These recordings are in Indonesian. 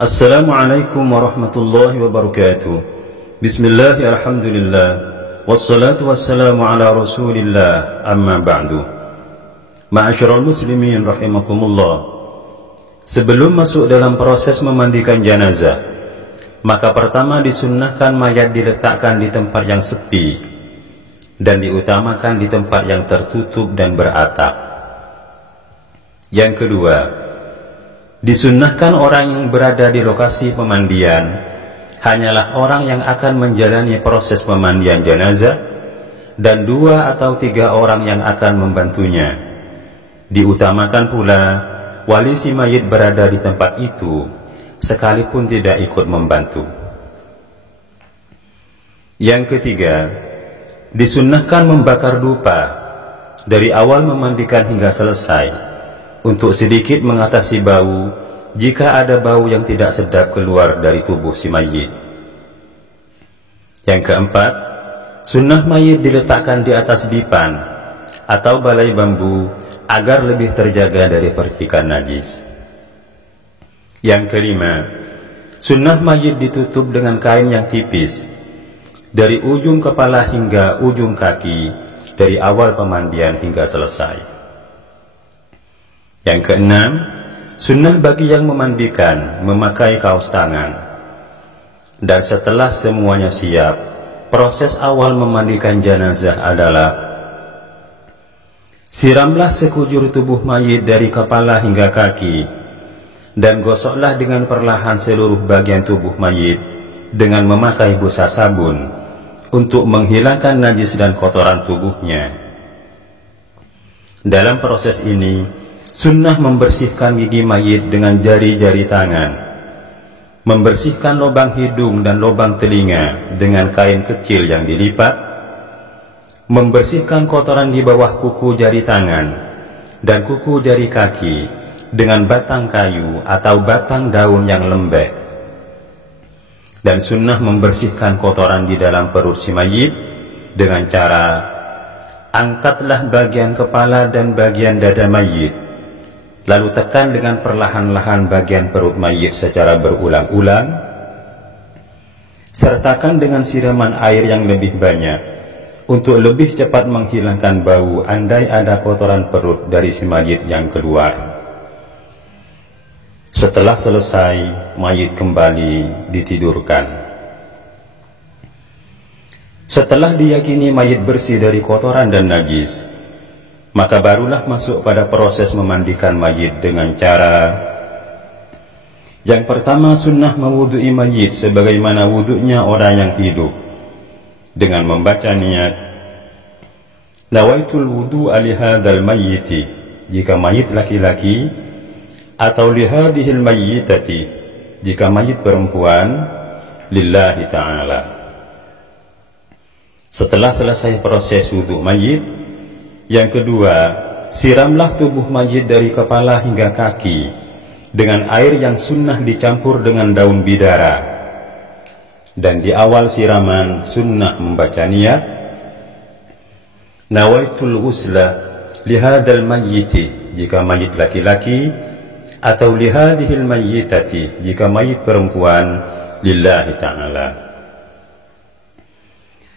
Assalamualaikum warahmatullahi wabarakatuh. Bismillah, alhamdulillah, wassalatu wassalamu ala rasulillah, amma ba'du. Ma'asyiral muslimin rahimakumullah. Sebelum masuk dalam proses memandikan jenazah, maka pertama disunnahkan mayat diletakkan di tempat yang sepi dan diutamakan di tempat yang tertutup dan beratap. Yang kedua, disunnahkan orang yang berada di lokasi pemandian hanyalah orang yang akan menjalani proses pemandian jenazah dan 2 atau 3 orang yang akan membantunya. Diutamakan pula wali si mayit berada di tempat itu sekalipun tidak ikut membantu. Yang ketiga, disunnahkan membakar dupa dari awal memandikan hingga selesai untuk sedikit mengatasi bau jika ada bau yang tidak sedap keluar dari tubuh si mayit. Yang keempat, sunnah mayit diletakkan di atas dipan atau balai bambu agar lebih terjaga dari percikan najis. Yang kelima, sunnah mayit ditutup dengan kain yang tipis dari ujung kepala hingga ujung kaki dari awal pemandian hingga selesai. Yang keenam, sunnah bagi yang memandikan memakai kaos tangan. Dan setelah semuanya siap, proses awal memandikan jenazah adalah siramlah sekujur tubuh mayit dari kepala hingga kaki dan gosoklah dengan perlahan seluruh bagian tubuh mayit dengan memakai busa sabun untuk menghilangkan najis dan kotoran tubuhnya. Dalam proses ini, sunnah membersihkan gigi mayit dengan jari-jari tangan, membersihkan lubang hidung dan lubang telinga dengan kain kecil yang dilipat, membersihkan kotoran di bawah kuku jari tangan dan kuku jari kaki dengan batang kayu atau batang daun yang lembek, dan sunnah membersihkan kotoran di dalam perut si mayit dengan cara angkatlah bagian kepala dan bagian dada mayit, lalu tekan dengan perlahan-lahan bagian perut mayit secara berulang-ulang. Sertakan dengan siraman air yang lebih banyak untuk lebih cepat menghilangkan bau andai ada kotoran perut dari si mayit yang keluar. Setelah selesai, mayit kembali ditidurkan. Setelah diyakini mayit bersih dari kotoran dan najis, maka barulah masuk pada proses memandikan mayit dengan cara yang pertama, sunnah mewudu'i mayit sebagaimana wuduknya orang yang hidup dengan membaca niat nawaitul wudu'a lihadzal mayyiti jika mayit laki-laki, atau lihadhil mayyitati jika mayit perempuan, lillahi ta'ala. Setelah selesai proses wudhu mayit, yang kedua, siramlah tubuh mayit dari kepala hingga kaki dengan air yang sunnah dicampur dengan daun bidara. Dan di awal siraman sunnah membaca niat nawaitul usla lihadzal mayyiti jika mayit laki-laki, atau lihadhil mayyitati jika mayit perempuan, lillahi ta'ala.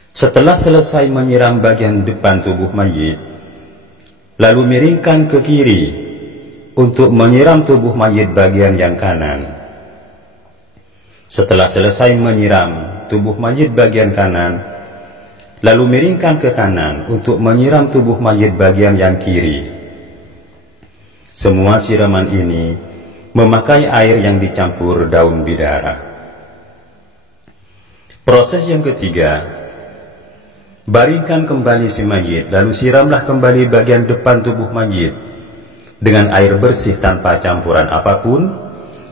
Setelah selesai menyiram bagian depan tubuh mayit, lalu miringkan ke kiri untuk menyiram tubuh mayit bagian yang kanan. Setelah selesai menyiram tubuh mayit bagian kanan, lalu miringkan ke kanan untuk menyiram tubuh mayit bagian yang kiri. Semua siraman ini memakai air yang dicampur daun bidara. Proses yang ketiga, baringkan kembali si mayit, lalu siramlah kembali bagian depan tubuh mayit dengan air bersih tanpa campuran apapun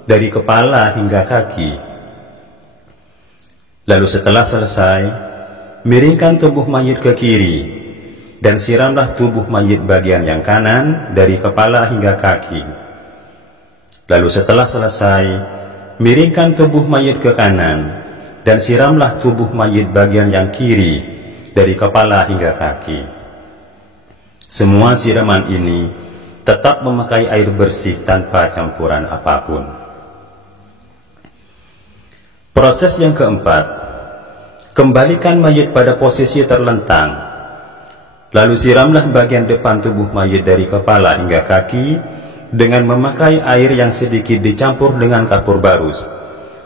dari kepala hingga kaki. Lalu setelah selesai, miringkan tubuh mayit ke kiri dan siramlah tubuh mayit bagian yang kanan dari kepala hingga kaki. Lalu setelah selesai, miringkan tubuh mayit ke kanan dan siramlah tubuh mayit bagian yang kiri dari kepala hingga kaki. Semua siraman ini tetap memakai air bersih tanpa campuran apapun. Proses yang keempat, kembalikan mayit pada posisi terlentang. Lalu siramlah bagian depan tubuh mayit dari kepala hingga kaki dengan memakai air yang sedikit dicampur dengan kapur barus,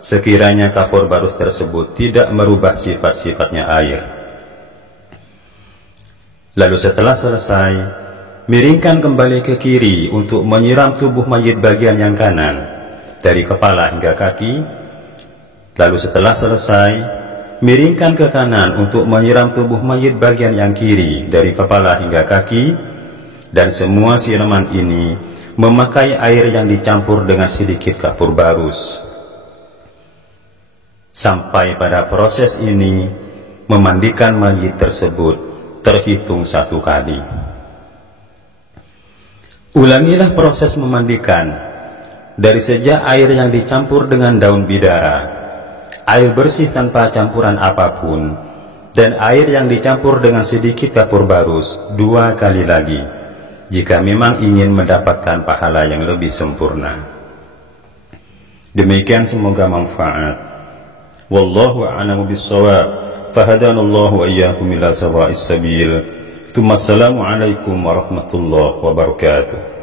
sekiranya kapur barus tersebut tidak merubah sifat-sifatnya air. Lalu setelah selesai, miringkan kembali ke kiri untuk menyiram tubuh mayit bagian yang kanan dari kepala hingga kaki. Lalu setelah selesai, miringkan ke kanan untuk menyiram tubuh mayit bagian yang kiri dari kepala hingga kaki, dan semua siraman ini memakai air yang dicampur dengan sedikit kapur barus. Sampai pada proses ini, memandikan mayit tersebut terhitung 1 kali. Ulangilah proses memandikan dari sejak air yang dicampur dengan daun bidara, air bersih tanpa campuran apapun, dan air yang dicampur dengan sedikit kapur barus 2 kali lagi, jika memang ingin mendapatkan pahala yang lebih sempurna. Demikian, semoga manfaat. Wallahu a'lamu bis-shawab. Fahadanallahu wa iyyakum ila sawa'is sabil. Assalamualaikum warahmatullahi wabarakatuh.